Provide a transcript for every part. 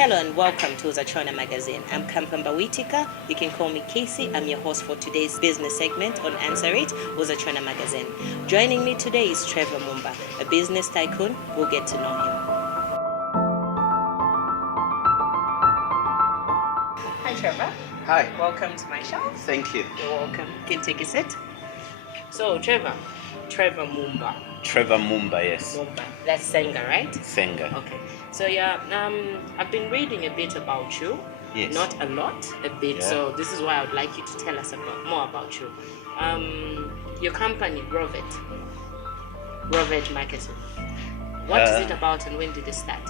Hello and welcome to UzaCoona magazine. I'm Kampamba Witika. You can call me Casey. I'm your host for today's business segment on Answer It, UzaCoona magazine. Joining me today is Trevor Mumba, a business tycoon. We'll get to know him. Hi Trevor. Hi. Welcome to my show. Thank you. You're welcome. You can take a seat. So Trevor Mumba. Trevor Mumba, yes. Moomba. That's Senga, right? Senga. Okay. So I've been reading a bit about you. Yes. Not a lot, a bit. Yeah. So this is why I would like you to tell us more about you. Your company, Rovert Marketing. What is it about and when did it start?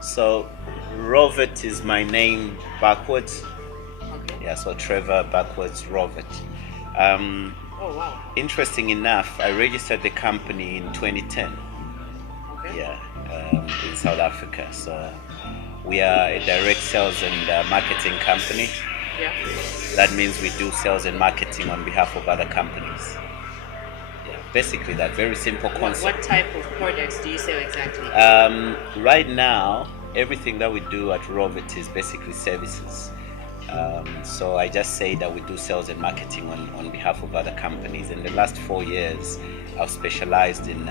So, Rovert is my name backwards. Okay. Yeah, so Trevor backwards, Rovert. Oh, wow. Interesting enough, I registered the company in 2010. Okay. Yeah, in South Africa. So, we are a direct sales and marketing company. Yeah. That means we do sales and marketing on behalf of other companies. Yeah, basically that very simple concept. What type of products do you sell exactly? Right now, everything that we do at Rovert is basically services. So I just say that we do sales and marketing on behalf of other companies. In the last 4 years, I've specialized in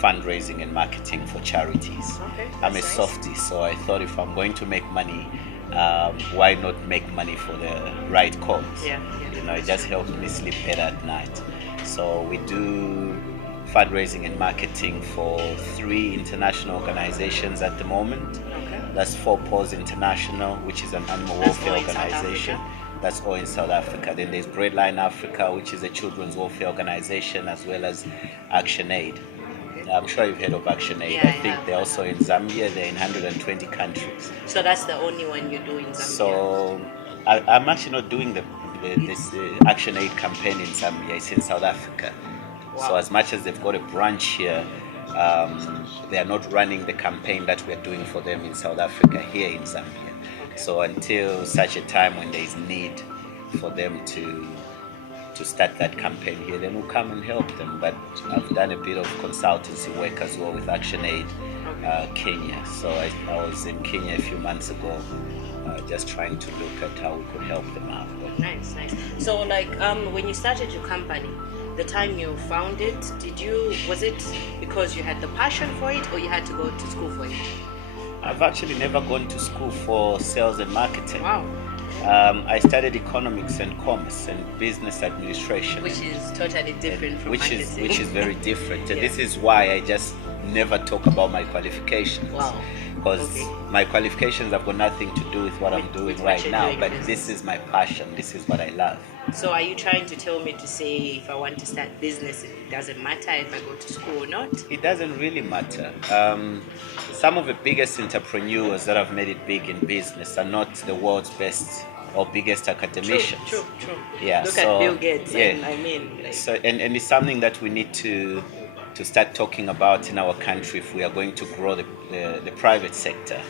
fundraising and marketing for charities. Okay, I'm a nice. softie, so I thought if I'm going to make money, why not make money for the right cause? Yeah. You know, it just helps me sleep better at night. So we do fundraising and marketing for 3 international organizations at the moment. Okay. That's 4 Paws International, which is an animal That's welfare all in South organization. Africa? That's all in South Africa. Then there's Breadline Africa, which is a children's welfare organization, as well as ActionAid. I'm sure you've heard of ActionAid. Yeah, I think they're also in Zambia. They're in 120 countries. So that's the only one you're doing Zambia? So I'm actually not doing this ActionAid campaign in Zambia. It's in South Africa. Wow. So as much as they've got a branch here, they are not running the campaign that we're doing for them in South Africa here in Zambia. Okay. So until such a time when there is need for them to start that campaign here, then we'll come and help them. But I've done a bit of consultancy work as well with ActionAid Kenya. So I was in Kenya a few months ago, just trying to look at how we could help them out. Nice. So when you started your company, the time you found it, was it because you had the passion for it or you had to go to school for it? I've actually never gone to school for sales and marketing. Wow. I studied economics and commerce and business administration. Which is totally different from marketing. Which is very different. And Yeah. this is why I just never talk about my qualifications. Wow. Because Okay. my qualifications have got nothing to do with what I'm doing with what right you're now. doing in But business. this is my passion. This is what I love. So are you trying to tell me to say if I want to start business, it doesn't matter if I go to school or not? It doesn't really matter. Some of the biggest entrepreneurs that have made it big in business are not the world's best or biggest academicians. True. Yeah, Look so, at Bill Gates. yeah. And I mean, like, So and it's something that we need to start talking about in our country if we are going to grow the private sector.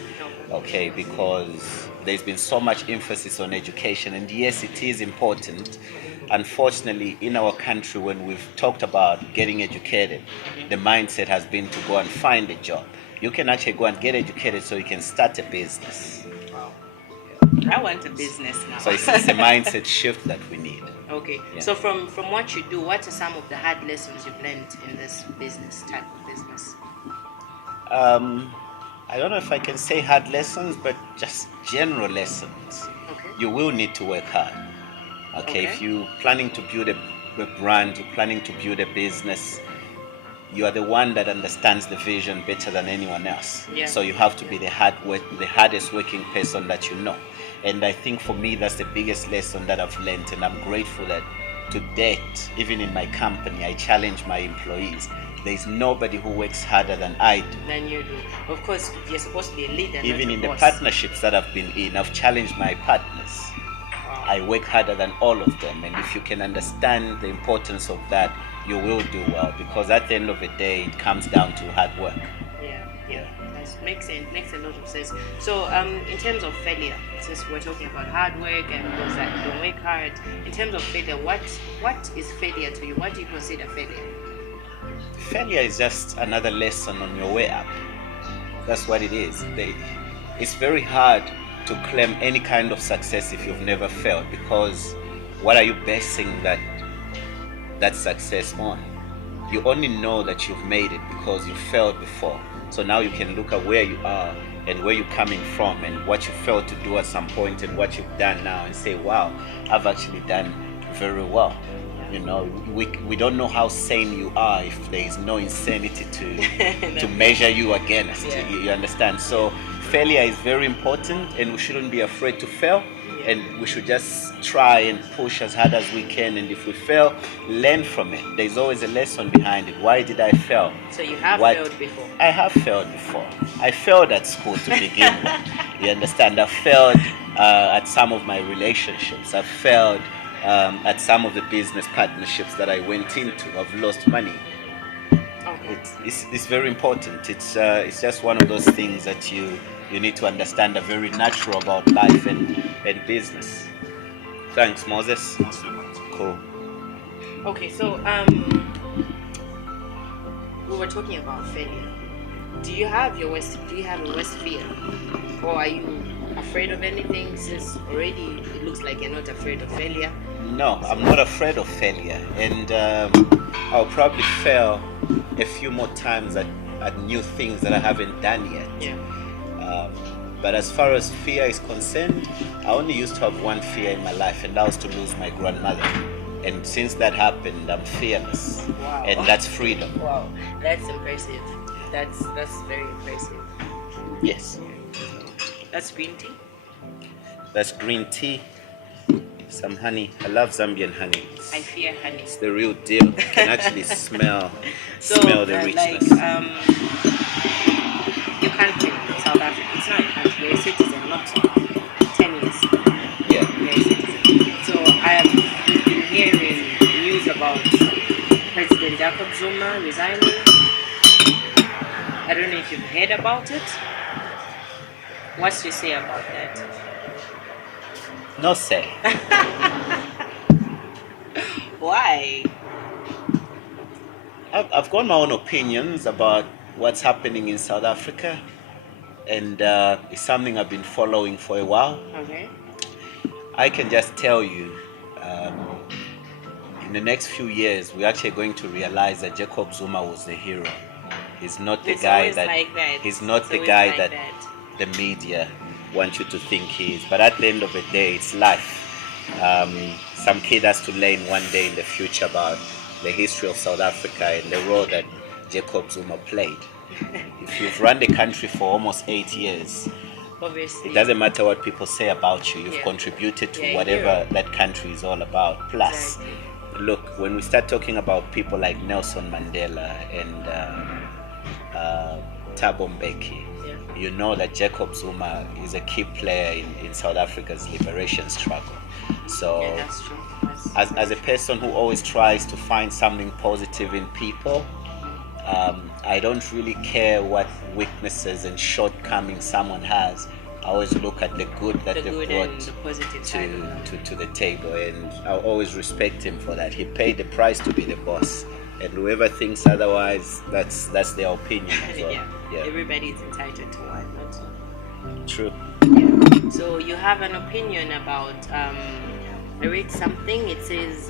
Okay, because there's been so much emphasis on education, and yes, it is important. Unfortunately, in our country, when we've talked about getting educated, the mindset has been to go and find a job. You can actually go and get educated so you can start a business. I want a business now. So it's a mindset shift that we need. Okay. Yeah. So from what you do, what are some of the hard lessons you've learned in this type of business? I don't know if I can say hard lessons, but just general lessons. Okay. You will need to work hard. Okay, if you're planning to build a brand, you're planning to build a business, you are the one that understands the vision better than anyone else. Yeah. So you have to be the hardest working person that you know. And I think for me, that's the biggest lesson that I've learned, and I'm grateful that to date, even in my company, I challenge my employees. There's nobody who works harder than I do. Than you do. Of course, you're supposed to be a leader. Even not a in the boss. partnerships that I've been in, I've challenged my partners. Wow. I work harder than all of them, and if you can understand the importance of that, you will do well, because at the end of the day, it comes down to hard work. Yeah. That makes a lot of sense. So, in terms of failure, since we're talking about hard work and those that don't work hard, in terms of failure, what is failure to you? What do you consider failure? Failure is just another lesson on your way up. That's what it is. it's very hard to claim any kind of success if you've never failed, because what are you basing that success on? You only know that you've made it because you failed before. So now you can look at where you are and where you're coming from and what you failed to do at some point and what you've done now and say, wow, I've actually done very well. You know, we don't know how sane you are if there is no insanity to measure you against. Yeah. You understand? So failure is very important, and we shouldn't be afraid to fail. And we should just try and push as hard as we can. And if we fail, learn from it. There's always a lesson behind it. Why did I fail? So you have failed before? I have failed before. I failed at school to begin with. You understand? I failed at some of my relationships. I failed at some of the business partnerships that I went into. I've lost money. Okay. It's very important. It's just one of those things that you need to understand are very natural about life and business. Thanks, Moses. Cool. Okay, so we were talking about failure. Do you have a worst fear? Or are you afraid of anything, since already it looks like you're not afraid of failure? No, I'm not afraid of failure, and I'll probably fail a few more times at new things that I haven't done yet. Yeah. But as far as fear is concerned, I only used to have one fear in my life, and that was to lose my grandmother. And since that happened, I'm fearless. Wow. And that's freedom. Wow, that's impressive. That's very impressive. Yes. That's green tea. That's green tea. Some honey. I love Zambian honey. I fear honey. It's the real deal. You can actually smell the richness. Your country, South Africa, it's not a country, you're a citizen, not 10 years. Yeah. You're a citizen. So I have been hearing news about President Jacob Zuma resigning. I don't know if you've heard about it. What's your say about that? No say. Why? I've got my own opinions about what's happening in South Africa, and it's something I've been following for a while. Okay. I can just tell you, in the next few years, we're actually going to realize that Jacob Zuma was the hero. He's not the guy that. He's not the guy that the media want you to think he is. But at the end of the day, it's life. Some kid has to learn one day in the future about the history of South Africa and the role that Jacob Zuma played. If you've run the country for almost 8 years, Obviously. it doesn't matter what people say about you. You've contributed to whatever that country is all about. Plus, look, when we start talking about people like Nelson Mandela and Thabo Mbeki, you know that Jacob Zuma is a key player in South Africa's liberation struggle. So, that's true. as a person who always tries to find something positive in people, I don't really care what weaknesses and shortcomings someone has. I always look at the good that they brought to the table, and I'll always respect him for that. He paid the price to be the boss, and whoever thinks otherwise, that's their opinion as well. Yeah. Everybody is entitled to one, not so. True. Yeah. So you have an opinion about I read something. It says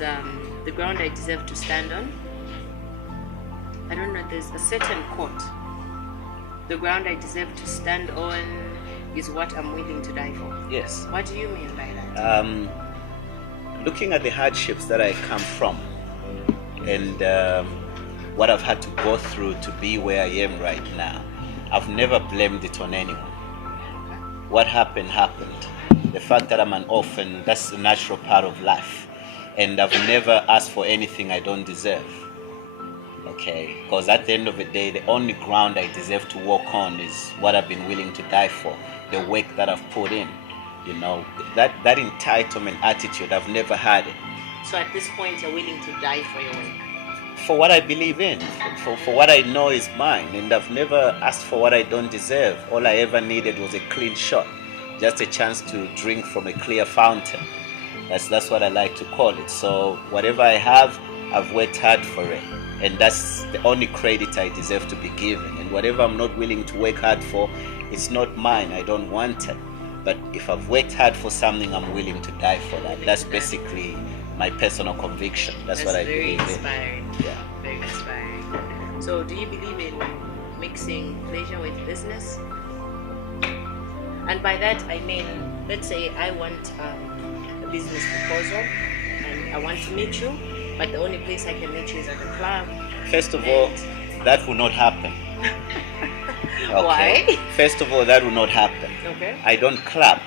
the ground I deserve to stand on. I don't know. There's a certain quote. The ground I deserve to stand on is what I'm willing to die for. Yes. What do you mean by that? Looking at the hardships that I come from, and what I've had to go through to be where I am right now, I've never blamed it on anyone. What happened. The fact that I'm an orphan, that's a natural part of life. And I've never asked for anything I don't deserve. Okay? Because at the end of the day, the only ground I deserve to walk on is what I've been willing to die for, the work that I've put in. You know, that entitlement attitude, I've never had it. So at this point, you're willing to die for your work? For what I believe in, for what I know is mine, and I've never asked for what I don't deserve. All I ever needed was a clean shot, just a chance to drink from a clear fountain. That's what I like to call it. So whatever I have, I've worked hard for it, and that's the only credit I deserve to be given. And whatever I'm not willing to work hard for, it's not mine. I don't want it. But if I've worked hard for something, I'm willing to die for that. That's basically my personal conviction. That's what I believe in. Very inspiring. Yeah. Very inspiring. So, do you believe in mixing pleasure with business? And by that I mean, let's say I want a business proposal and I want to meet you, but the only place I can meet you is at the club. First of all, that will not happen. Why? First of all, that will not happen. Okay. I don't club.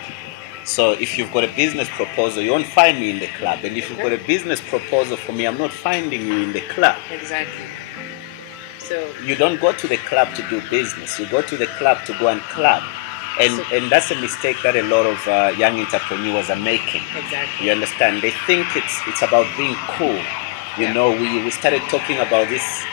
So if you've got a business proposal, you won't find me in the club. And if you've got a business proposal for me, I'm not finding you in the club. Exactly. So you don't go to the club to do business. You go to the club to go and club. And that's a mistake that a lot of young entrepreneurs are making. Exactly. You understand? They think it's about being cool. You know, we started talking about this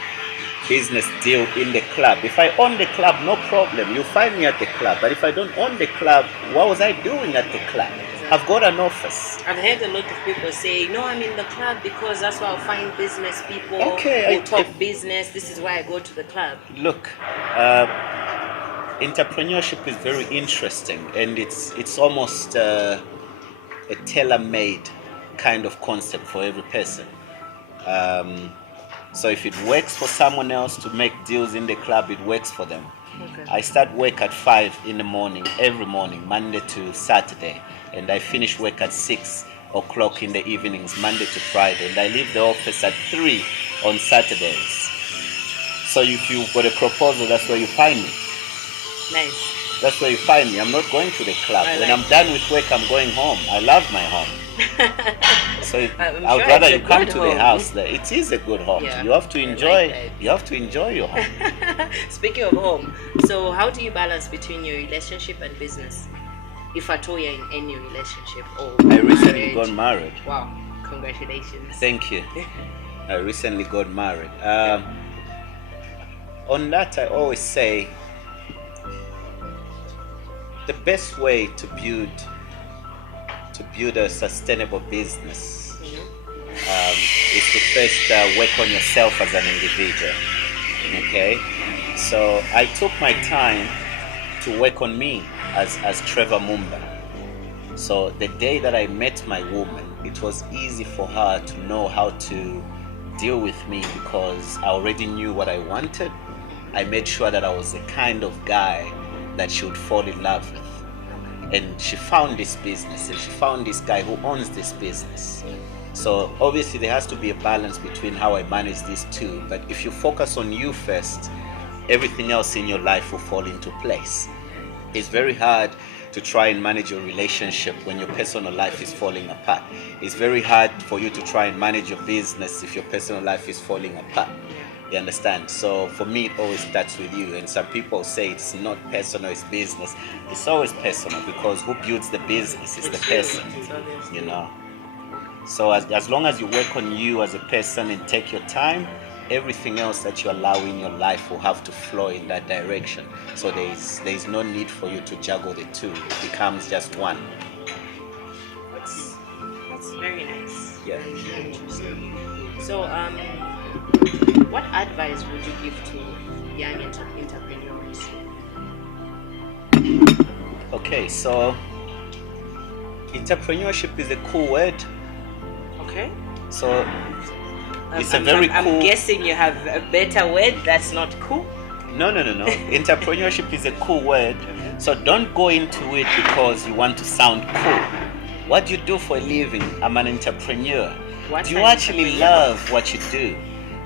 business deal in the club. If I own the club, no problem. You find me at the club. But if I don't own the club, what was I doing at the club? Exactly. I've got an office. I've heard a lot of people say, no, I'm in the club because that's where I'll find business people Okay, who talk business. This is why I go to the club. Look, entrepreneurship is very interesting, and it's almost a tailor-made kind of concept for every person. So if it works for someone else to make deals in the club, it works for them. Okay. I start work at 5 in the morning, every morning, Monday to Saturday, and I finish work at 6 o'clock in the evenings, Monday to Friday, and I leave the office at 3 on Saturdays. So if you've got a proposal, that's where you find me. Nice. That's where you find me. I'm not going to the club. When I'm done with work, I'm going home. I love my home. So I would rather you come to the house. There, it is a good home. Yeah, you have to enjoy. like you have to enjoy your home. Speaking of home, so how do you balance between your relationship and business? If at all you're in any relationship or I recently marriage. got married. Wow, congratulations. Thank you. I recently got married. On that, I always say the best way to build a sustainable business is to first work on yourself as an individual. Okay, so I took my time to work on me as Trevor Mumba. So the day that I met my woman, it was easy for her to know how to deal with me because I already knew what I wanted. I made sure that I was the kind of guy that she would fall in love with. And she found this business, and she found this guy who owns this business. So obviously there has to be a balance between how I manage these two. But if you focus on you first, everything else in your life will fall into place. It's very hard to try and manage your relationship when your personal life is falling apart. It's very hard for you to try and manage your business if your personal life is falling apart. You understand? So for me, it always starts with you. And some people say it's not personal, it's business. It's always personal because who builds the business is the person, you know. So as long as you work on you as a person and take your time, everything else that you allow in your life will have to flow in that direction. So there is no need for you to juggle the two. It becomes just one. That's very nice. Yeah. Very interesting. So what advice would you give to young entrepreneurs? Okay, so entrepreneurship is a cool word. Okay. So it's a very cool. I'm guessing you have a better word that's not cool. No. Entrepreneurship is a cool word. So don't go into it because you want to sound cool. What do you do for a living? I'm an entrepreneur. Do you actually love what you do?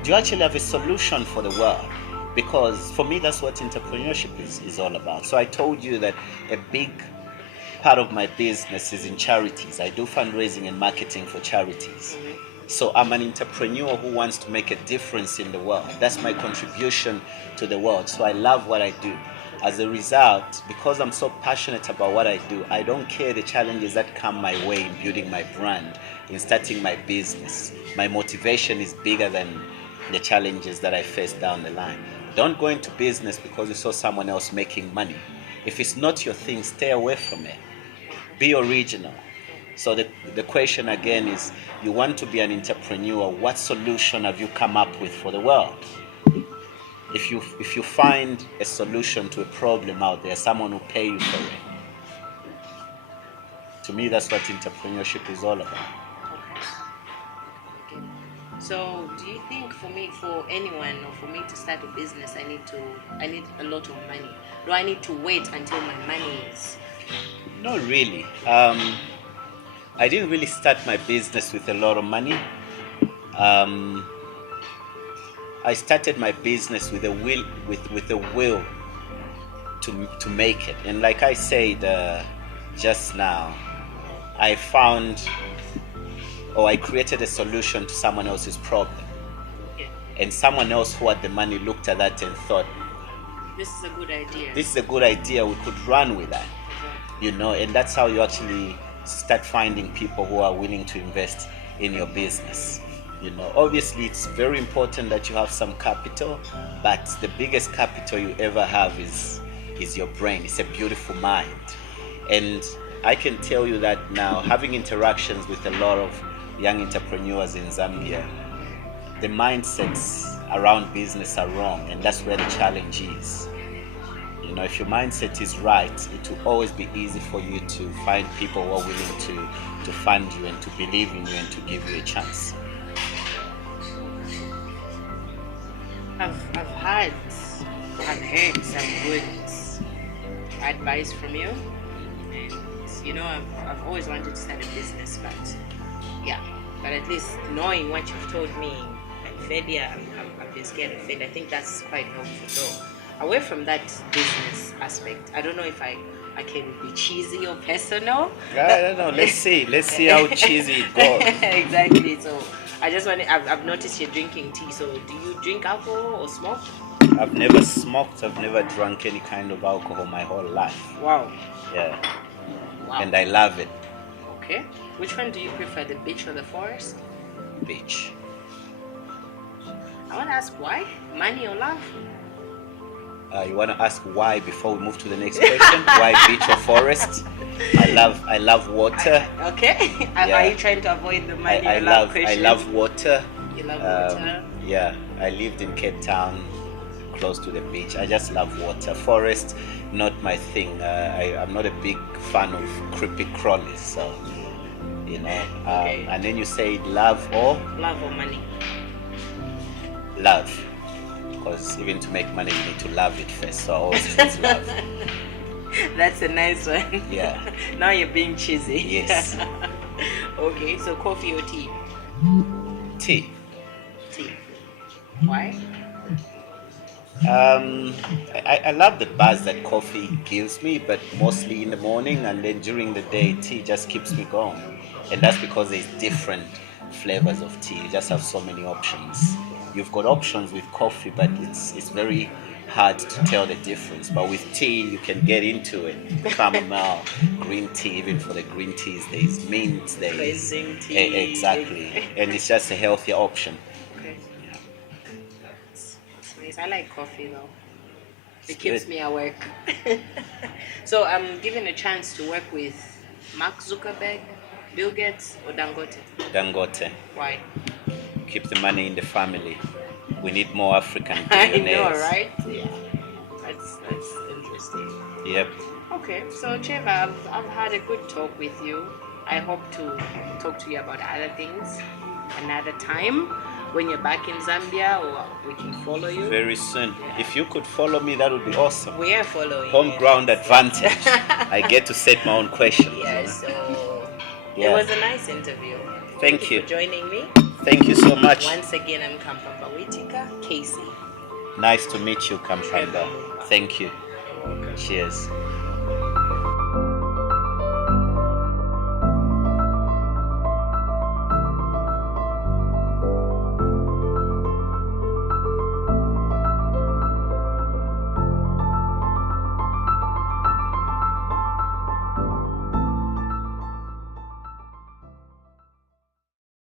Do you actually have a solution for the world? Because for me, that's what entrepreneurship is all about. So I told you that a big part of my business is in charities. I do fundraising and marketing for charities. So I'm an entrepreneur who wants to make a difference in the world. That's my contribution to the world. So I love what I do. As a result, because I'm so passionate about what I do, I don't care the challenges that come my way in building my brand, in starting my business. My motivation is bigger than the challenges that I face down the line. Don't go into business because you saw someone else making money. If it's not your thing, stay away from it. Be original. So the question again is, you want to be an entrepreneur, what solution have you come up with for the world? If you find a solution to a problem out there, someone will pay you for it. To me, that's what entrepreneurship is all about. Okay. So, do you think for anyone, or for me to start a business, I need a lot of money? Do I need to wait until my money is? Not really. I didn't really start my business with a lot of money. I started my business with a will to make it. And like I said just now, I created a solution to someone else's problem. Yeah. And someone else who had the money looked at that and thought, This is a good idea. this is a good idea, we could run with that. And that's how you actually start finding people who are willing to invest in your business. Obviously it's very important that you have some capital, but the biggest capital you ever have is your brain. It's a beautiful mind. And I can tell you that now, having interactions with a lot of young entrepreneurs in Zambia, the mindsets around business are wrong, and that's where the challenge is. If your mindset is right, it will always be easy for you to find people who are willing to fund you and to believe in you and to give you a chance. I've heard some good advice from you, and I've always wanted to start a business, but at least knowing what you've told me, like failure, I've been scared of failure. I think that's quite helpful. So away from that business aspect, I don't know if I can be cheesy or personal. I don't know. Let's see how cheesy it goes. Exactly. So I just I've noticed you're drinking tea. So do you drink alcohol or smoke? I've never smoked. I've never drunk any kind of alcohol my whole life. Wow. Yeah. Wow. And I love it. Okay. Which one do you prefer, the beach or the forest? Beach. I want to ask why? Money or love? You want to ask why before we move to the next question? Why beach or forest? I love water. Okay. Yeah. Are you trying to avoid the money I or love love question? I love water. You love water? Yeah. I lived in Cape Town, close to the beach. I just love water. Forest, not my thing. I'm not a big fan of creepy crawlies. So, Okay. And then you say love or money? love. Because even to make money, you need to love it first. So I always choose love. That's a nice one. Yeah. Now you're being cheesy. Yes. Okay, so coffee or tea? Tea. Tea. Why? I love the buzz that coffee gives me, but mostly in the morning, and then during the day, tea just keeps me going. And that's because there's different flavors of tea. You just have so many options. You've got options with coffee, but it's very hard to tell the difference. But with tea, you can get into it. Chamomile, green tea, even for the green teas, there's mint, there's Cleansing tea. Exactly, and it's just a healthier option. Okay. It's nice. I like coffee though. It It's keeps good. me awake. So I'm given a chance to work with Mark Zuckerberg, Bill Gates, or Dangote. Dangote, Why? keep the money in the family. We need more African I billionaires. know, right? Yeah. That's interesting. Yep. Okay, so Trevor, I've had a good talk with you. I hope to talk to you about other things another time when you're back in Zambia, or we can follow you. Very soon. Yeah. If you could follow me, that would be awesome. We are following. Home you. ground advantage. I get to set my own questions. Yeah, so Yeah. it was a nice interview. Thank you. for joining me. Thank you so much. Once again, I'm Kampamba Witika, Casey. Nice to meet you, Kampanga. Trevor Mumba. Thank you. You're welcome. Cheers.